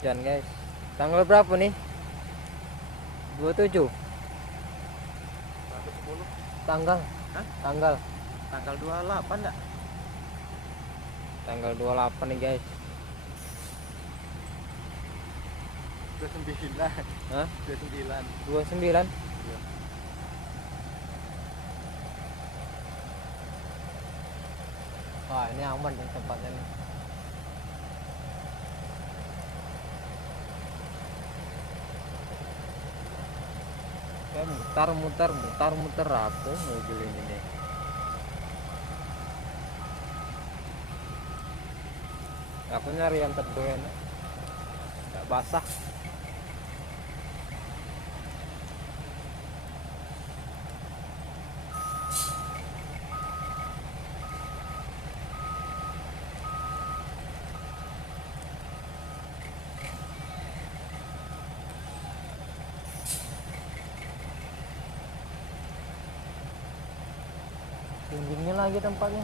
hujan guys. Tanggal berapa nih? 27. Tanggal. Hah? Tanggal. Tanggal 28 enggak? Tanggal 28 nih guys. 29. Hah? 29. 29. Iya. Wah, ini aman nih tempatnya nih. Kayak mutar aku mobil ini nih. Aku nyari yang teduh enak, nggak basah. Dinginnya lagi tempatnya.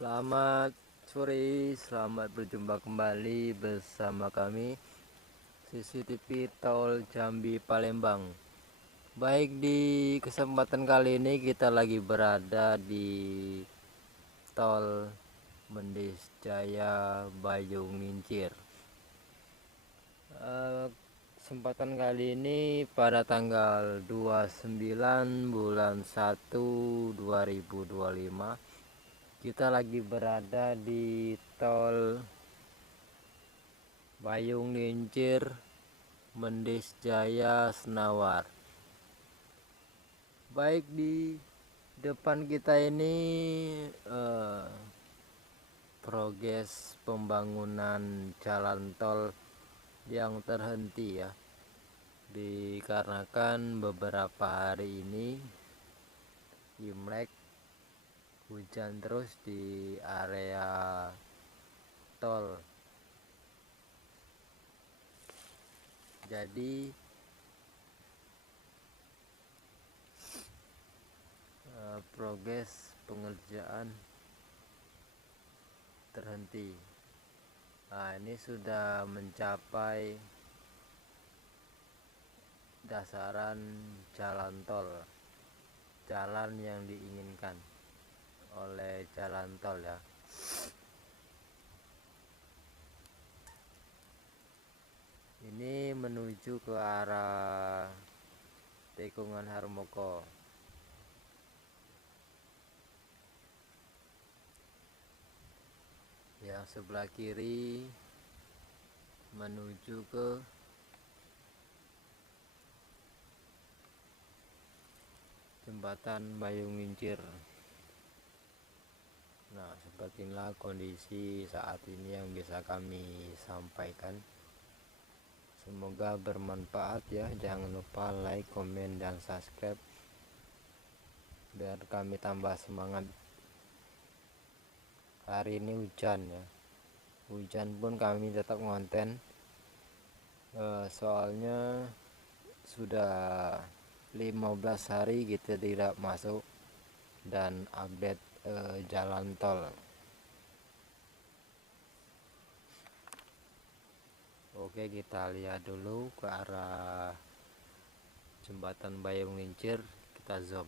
Selamat sore, selamat berjumpa kembali bersama kami CCTV Tol Jambi Palembang. Baik, di kesempatan kali ini kita lagi berada di Tol Mendes Jaya Bayung Ngincir. Kesempatan kali ini pada tanggal 29 bulan 1 2025 kita lagi berada di Tol Bayung Ngincir Mendes Jaya Senawar. Baik, di depan kita ini progres pembangunan jalan tol yang terhenti ya, dikarenakan beberapa hari ini Imlek hujan terus di area tol. Jadi progres pengerjaan terhenti. Nah, ini sudah mencapai dasaran jalan tol, jalan yang diinginkan oleh jalan tol ya. Ini menuju ke arah Tikungan Harmoko. Yang sebelah kiri menuju ke Jembatan Bayung Ngincir. Nah, seperti inilah kondisi saat ini yang bisa kami sampaikan. Semoga bermanfaat ya. Jangan lupa like, komen, dan subscribe biar kami tambah semangat. Hari ini hujan ya, hujan pun kami tetap ngonten, soalnya sudah 15 hari kita tidak masuk dan update jalan tol. Oke, kita lihat dulu ke arah Jembatan Bayung Ngincir, kita zoom.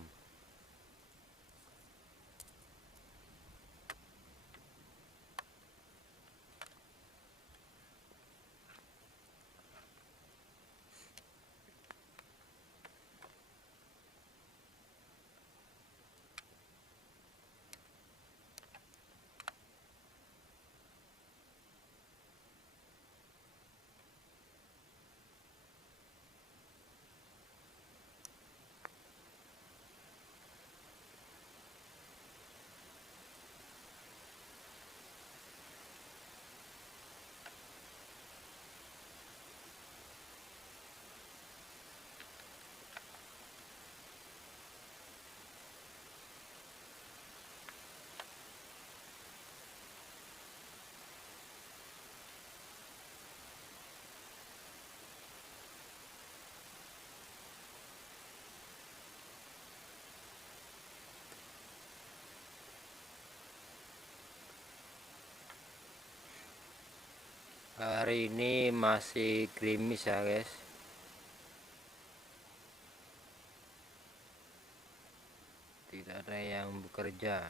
Hari ini masih gerimis ya guys. Tidak ada yang bekerja.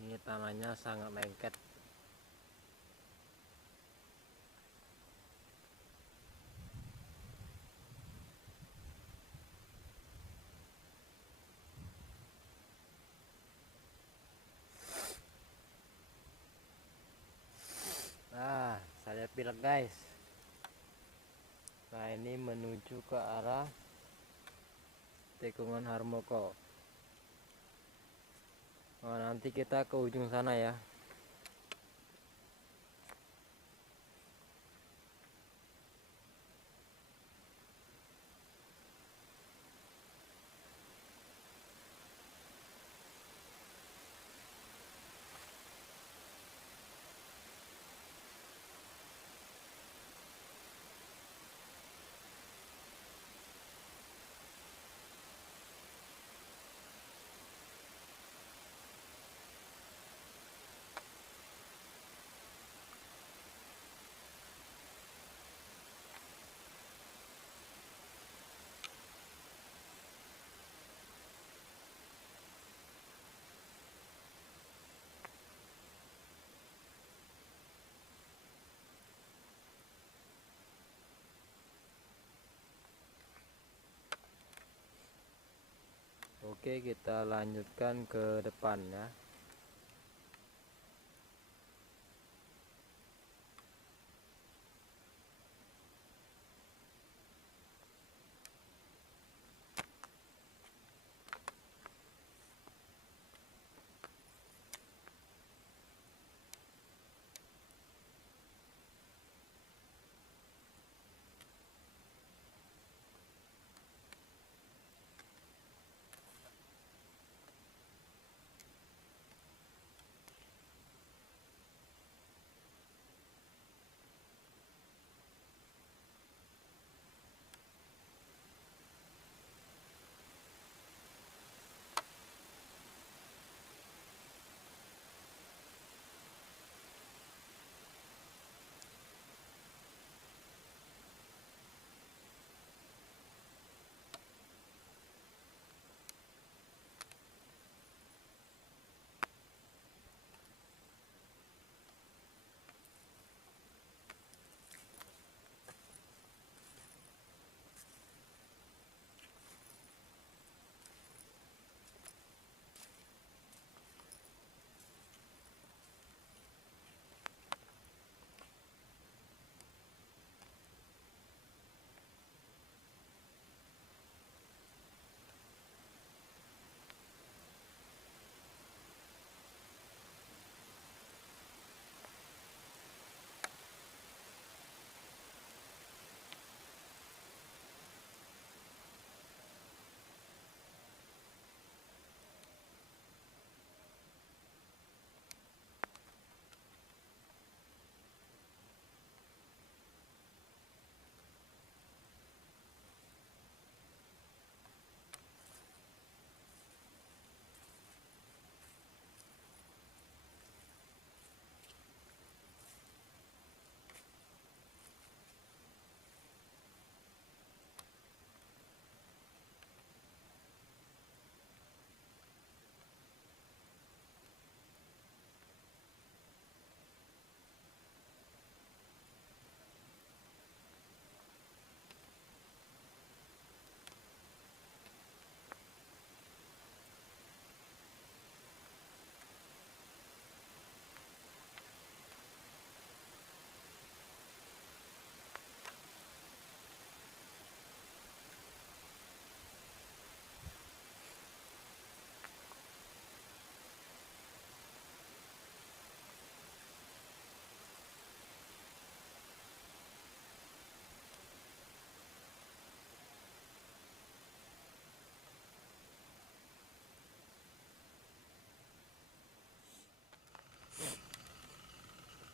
Ini tanahnya sangat lengket. Saya pilek guys. Nah, ini menuju ke arah Tikungan Harmoko. Nah, nanti kita ke ujung sana ya. Oke, kita lanjutkan ke depan ya.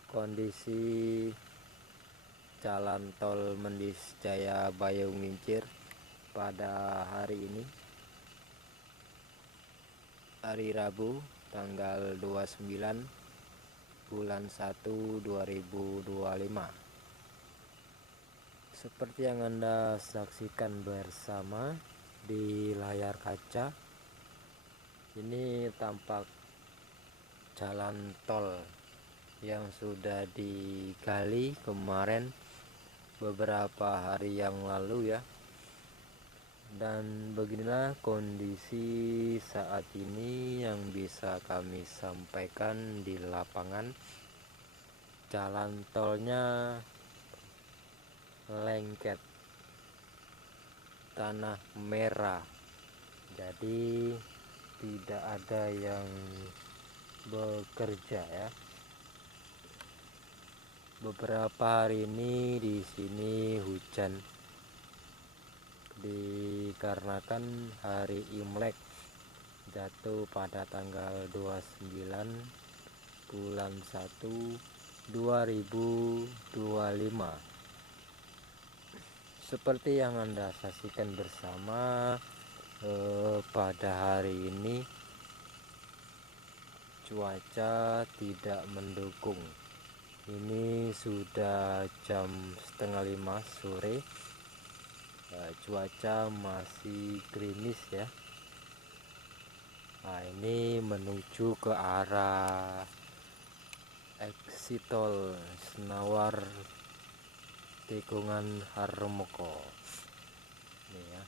Kondisi jalan tol Mendis Jaya Bayung Mincir pada hari ini, hari Rabu tanggal 29 bulan 1 2025. Seperti yang Anda saksikan bersama di layar kaca, ini tampak jalan tol yang sudah digali kemarin beberapa hari yang lalu ya. Dan beginilah kondisi saat ini yang bisa kami sampaikan di lapangan. Jalan tolnya lengket, tanah merah, jadi tidak ada yang bekerja ya. Beberapa hari ini di sini hujan dikarenakan hari Imlek jatuh pada tanggal 29 bulan 1 2025. Seperti yang Anda saksikan bersama, pada hari ini cuaca tidak mendukung. Ini sudah jam setengah 5 sore. Cuaca masih gerimis ya. Nah, ini menuju ke arah exit tol Senawar tikungan Harmoko. Ini ya.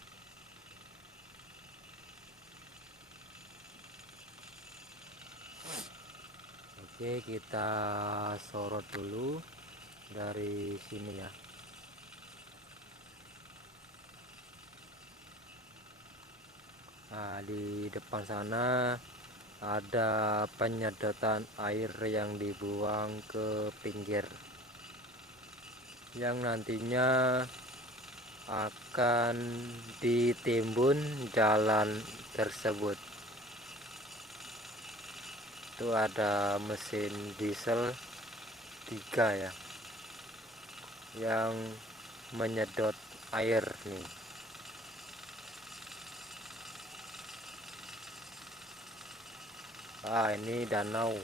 Oke, kita sorot dulu dari sini ya. Nah, di depan sana ada penyedotan air yang dibuang ke pinggir, yang nantinya akan ditimbun jalan tersebut. Itu ada mesin diesel 3 ya, yang menyedot air nih. Ini danau.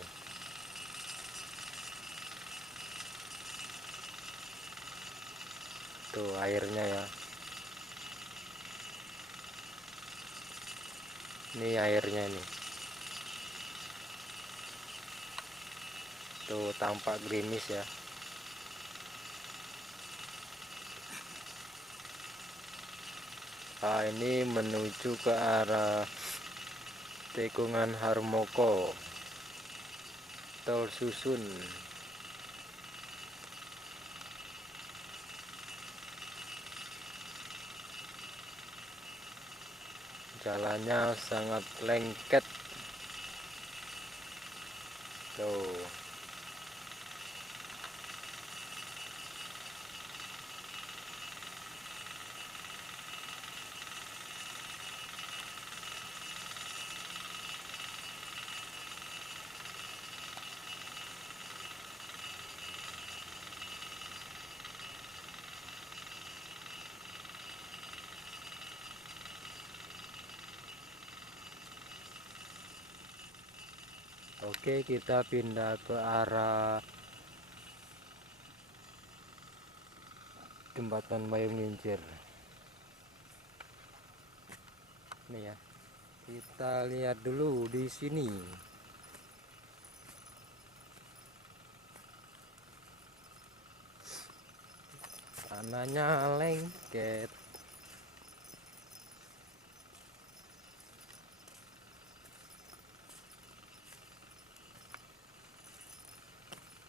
Tuh airnya ya. Ini airnya nih. Tuh tampak gerimis ya. Ini menuju ke arah tikungan Harmoko, tol susun. Jalannya sangat lengket tuh. Oke, kita pindah ke arah jembatan Bayung Lincir. Nih ya, kita lihat dulu di sini. Tanahnya lengket.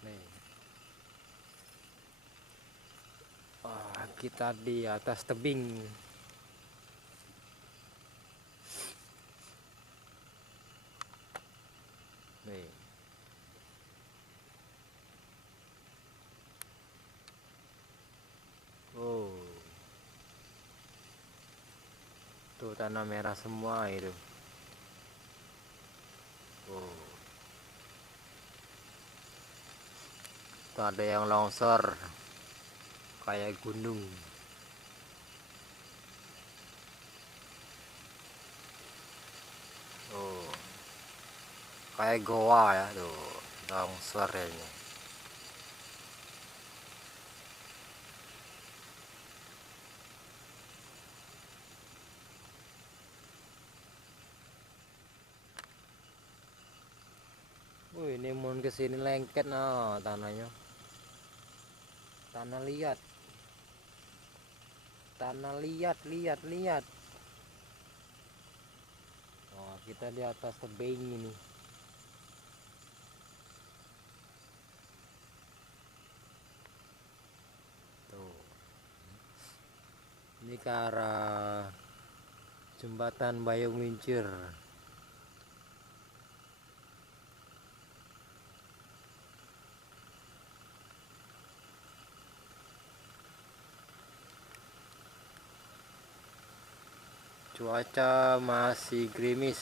Nih. Kita di atas tebing. Nih. Oh. Tuh tanah merah semua itu. Oh. Tuh ada yang longsor kayak gunung. Oh. Kayak goa ya tuh longsor ini. Ini mau kesini lengket nah tanahnya. Tanah liat. Tanah liat. Oh, kita di atas tebing ini. Tuh. Ini ke arah jembatan Bayung Lincir. Cuaca masih gerimis.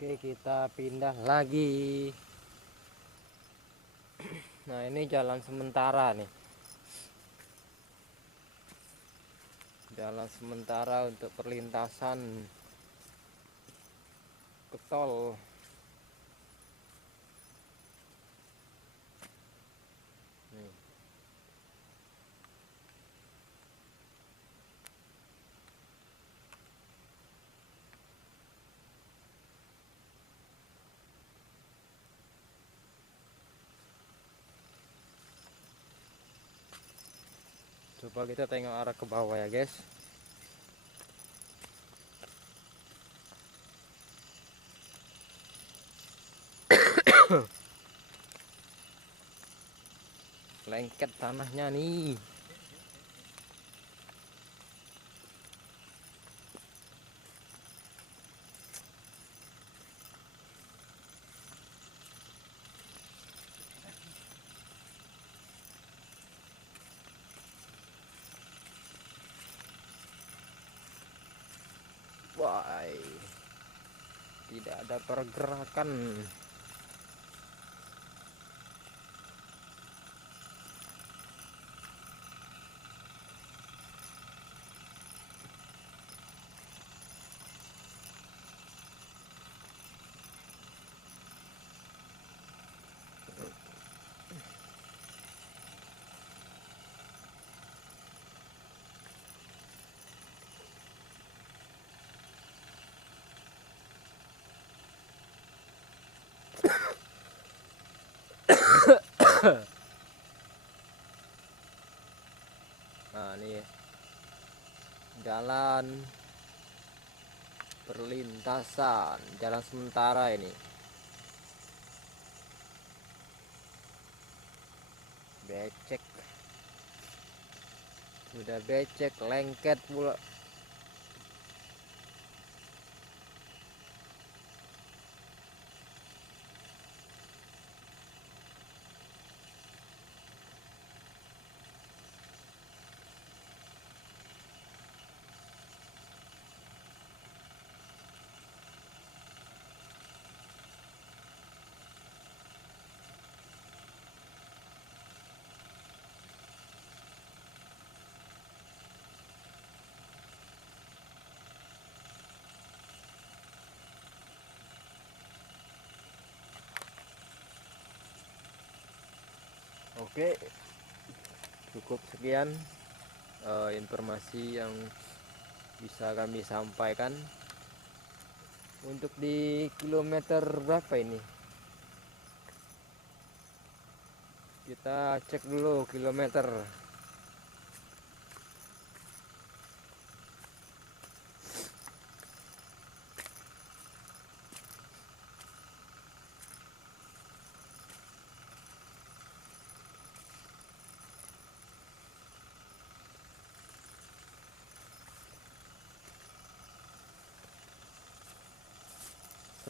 Oke, kita pindah lagi. Nah, ini jalan sementara nih. Jalan sementara untuk perlintasan ke tol. Nih. Coba kita tengok arah ke bawah ya, guys. Lengket tanahnya nih. Wah, tidak ada pergerakan. Nah, ini jalan perlintasan, jalan sementara ini. Becek. Sudah becek, lengket pula. Oke, cukup sekian informasi yang bisa kami sampaikan. Untuk di kilometer berapa ini? Kita cek dulu kilometer.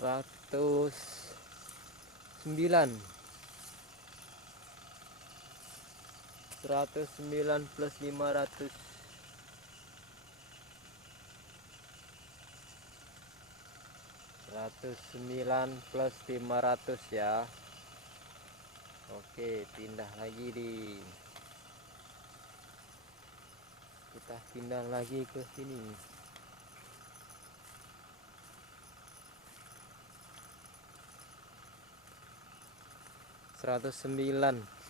Seratus 109 plus 500. 109 plus 500 ya. Oke, pindah lagi kita pindah lagi ke sini. Seratus sembilan.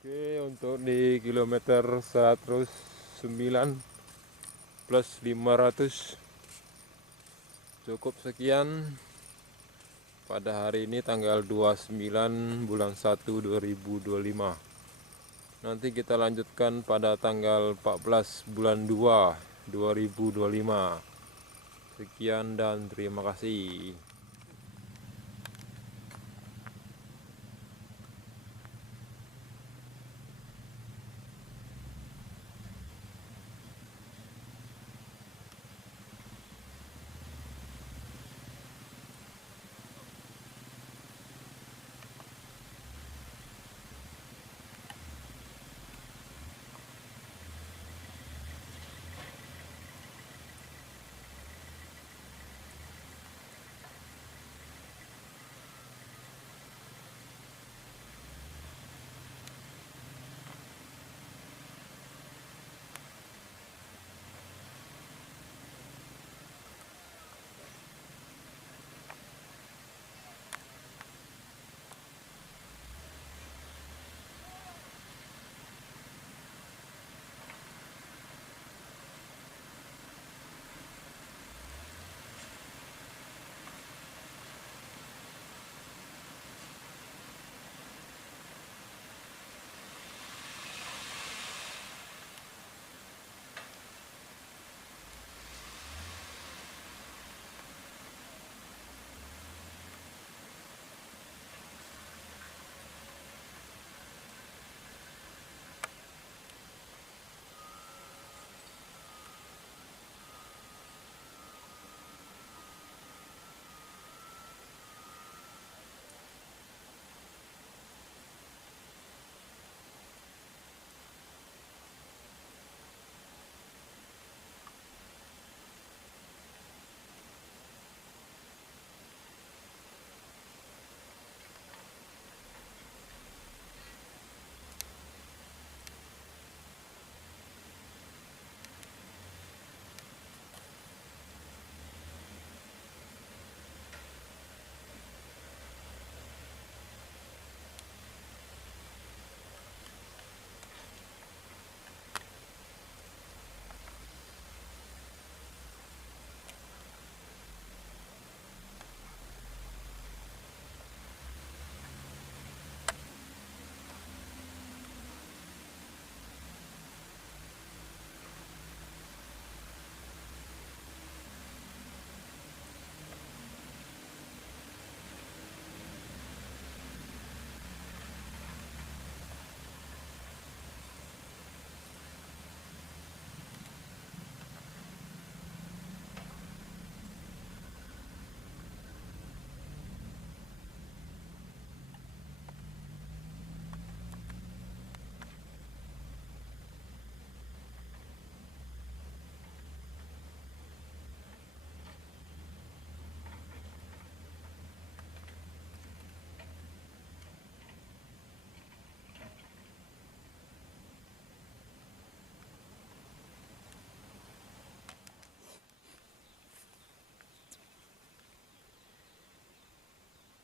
Oke, untuk di kilometer 109 plus 500 cukup sekian pada hari ini tanggal 29 bulan 1 2025. Nanti kita lanjutkan pada tanggal 14 bulan 2 2025. Sekian dan terima kasih.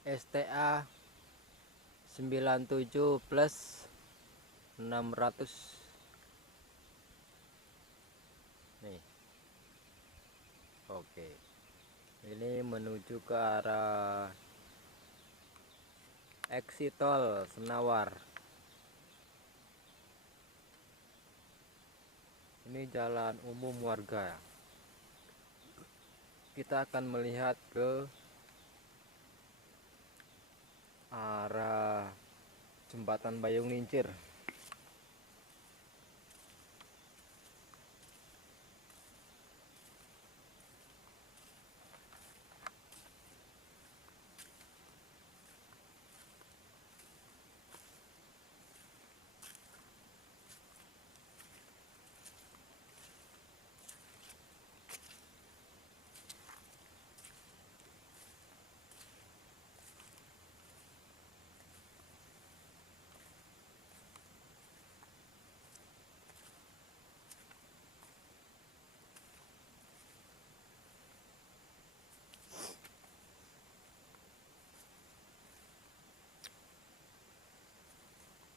STA 97 plus 600 nih. Oke, ini menuju ke arah exit tol Senawar. Ini jalan umum warga. Kita akan melihat ke arah jembatan Bayung Lincir.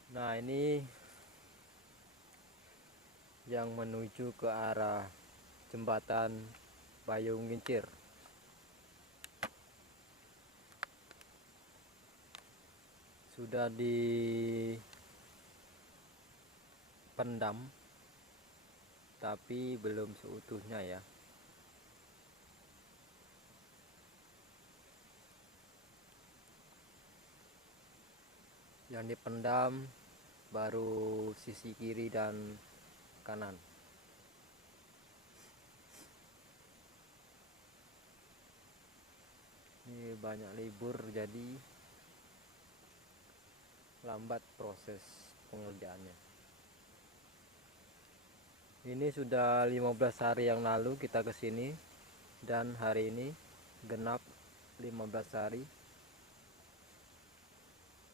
Nah, ini yang menuju ke arah jembatan Bayung Lincir. Sudah dipendam tapi belum seutuhnya ya. Yang dipendam baru sisi kiri dan kanan. Ini banyak libur jadi lambat proses pengerjaannya. Ini sudah 15 hari yang lalu kita ke sini dan hari ini genap 15 hari.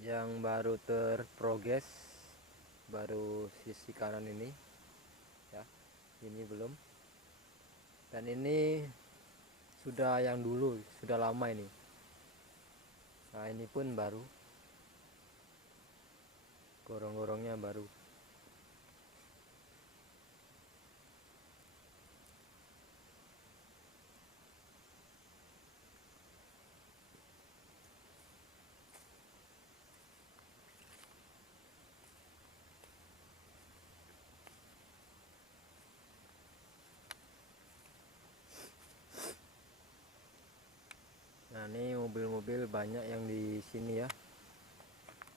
Yang baru terprogres baru sisi kanan ini ya, ini belum, dan ini sudah yang dulu, sudah lama ini. Nah, ini pun baru, gorong-gorongnya baru. Nah, ini mobil-mobil banyak yang di sini ya,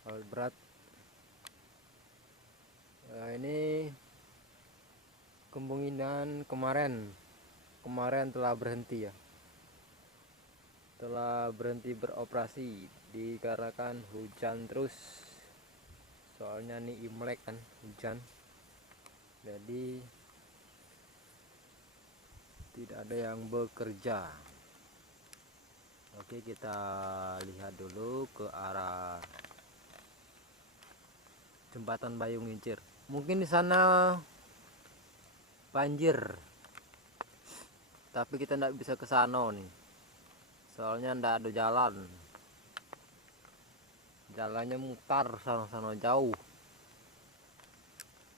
alat berat. Nah, ini kemungkinan kemarin telah berhenti ya, telah berhenti beroperasi dikarenakan hujan terus. Soalnya nih Imlek kan, hujan, jadi tidak ada yang bekerja. Oke, kita lihat dulu ke arah jembatan Bayung Lincir. Mungkin di sana banjir, tapi kita tidak bisa ke sana nih, soalnya tidak ada jalan. Jalannya mutar sana-sana jauh.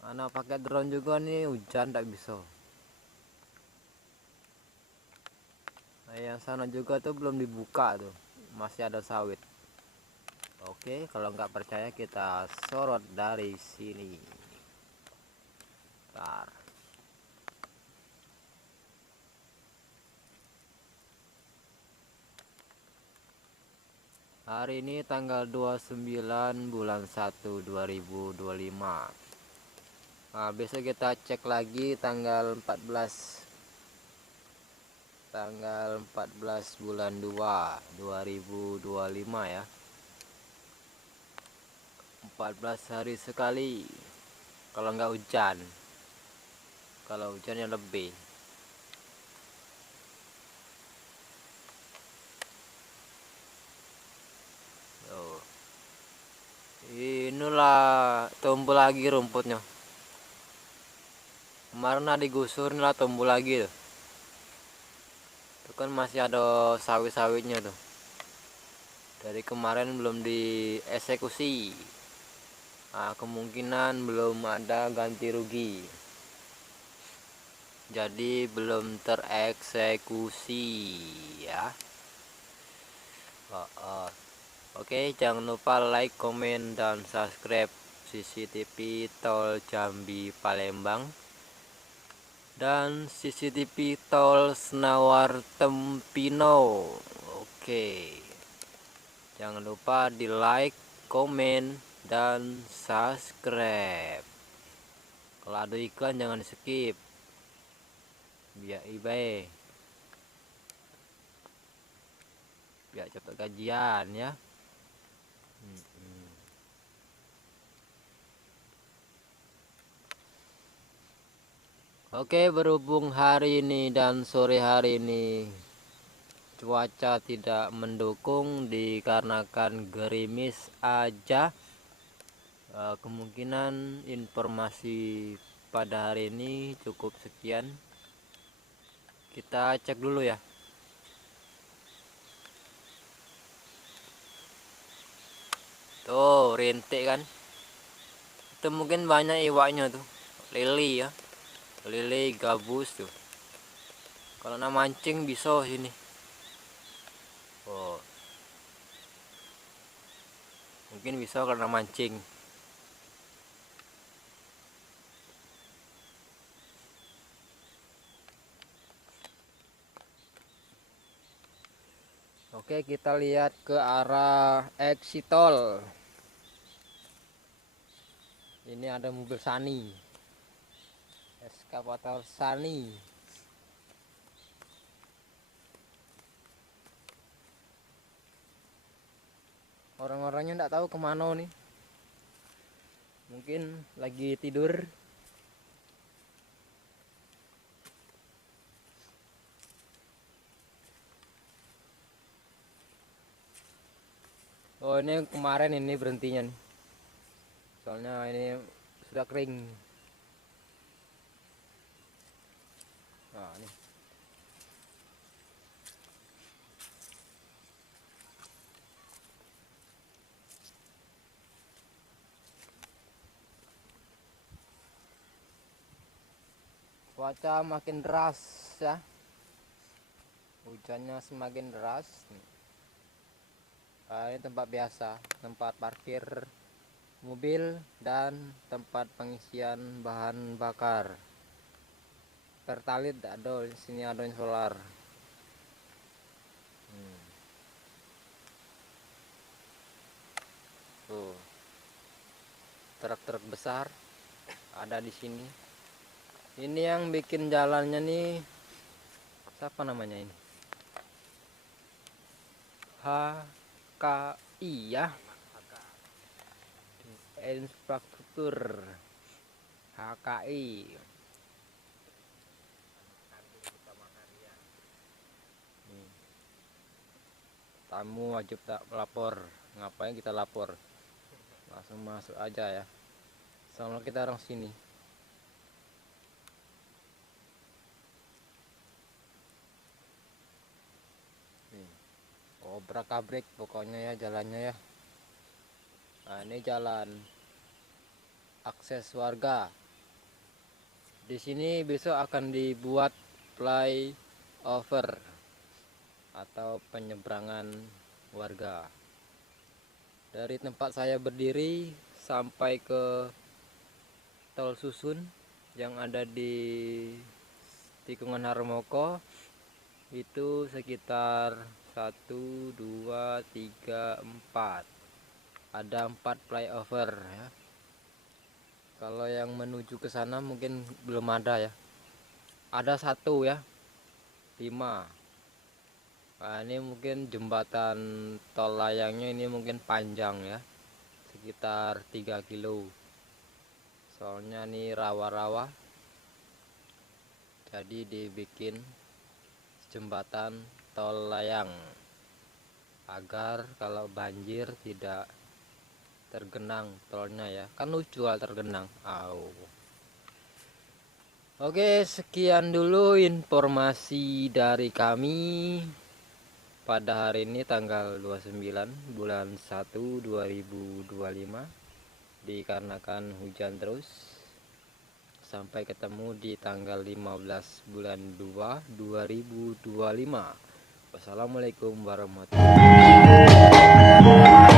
Anak pakai drone juga nih, hujan tidak bisa. Nah, yang sana juga tuh belum dibuka tuh, masih ada sawit. Oke, kalau nggak percaya kita sorot dari sini. Bentar. Hari ini tanggal 29 bulan 1 2025. Nah, besok kita cek lagi tanggal 14 bulan 2 2025 ya. 14 hari sekali kalau nggak hujan. Kalau hujannya lebih. Oh. Inilah tumbuh lagi rumputnya. Kemarin digusur, inilah tumbuh lagi tuh. Itu kan masih ada sawit-sawitnya tuh. Dari kemarin belum dieksekusi. Nah, kemungkinan belum ada ganti rugi. Jadi belum tereksekusi ya. Oke, jangan lupa like, komen, dan subscribe CCTV Tol Jambi Palembang dan CCTV Tol Senawar Tempino. Oke, jangan lupa di like, komen, dan subscribe. Kalau ada iklan jangan di skip, biar eBay, biar cepat gajian ya. Oke, berhubung hari ini dan sore hari ini cuaca tidak mendukung dikarenakan gerimis aja, kemungkinan informasi pada hari ini cukup sekian. Kita cek dulu ya. Tuh rintik kan, itu mungkin banyak iwaknya tuh, lele ya, lele gabus tuh. Kalau nak mancing bisa sini. Oh, mungkin bisa karena mancing. Oke, kita lihat ke arah exit tol. Ini ada mobil Sani, eskavator Sani. Orang-orangnya nggak tahu kemana nih, mungkin lagi tidur. Oh, ini kemarin ini berhentinya nih, soalnya ini sudah kering. Nah, nih. Cuaca makin deras ya, hujannya semakin deras. Nah, ini tempat biasa, tempat parkir mobil dan tempat pengisian bahan bakar. Pertalite ada di sini, ada solar. Tuh, truk-truk besar ada di sini. Ini yang bikin jalannya nih, siapa namanya ini? HKI ya, infrastruktur HKI. Tamu wajib tak lapor. Ngapain kita lapor? Langsung masuk aja ya. Soalnya kita orang sini. Obrak-abrik pokoknya ya jalannya ya. Nah, ini jalan akses warga. Di sini besok akan dibuat flyover atau penyeberangan warga. Dari tempat saya berdiri sampai ke tol Susun yang ada di tikungan Harmoko itu sekitar 1, 2, 3, 4. Ada 4 flyover ya. Kalau yang menuju ke sana mungkin belum ada ya. Ada 1 ya, 5. Nah, ini mungkin jembatan tol layangnya ini mungkin panjang ya, sekitar 3 kilo. Soalnya ini rawa-rawa, jadi dibikin jembatan tol layang agar kalau banjir tidak tergenang tolnya ya, kan lucu kalau tergenang. Oke, sekian dulu informasi dari kami pada hari ini tanggal 29 bulan 1 2025, dikarenakan hujan terus sampai ketemu di tanggal 15 bulan 2 2025. Wassalamualaikum warahmatullahi wabarakatuh.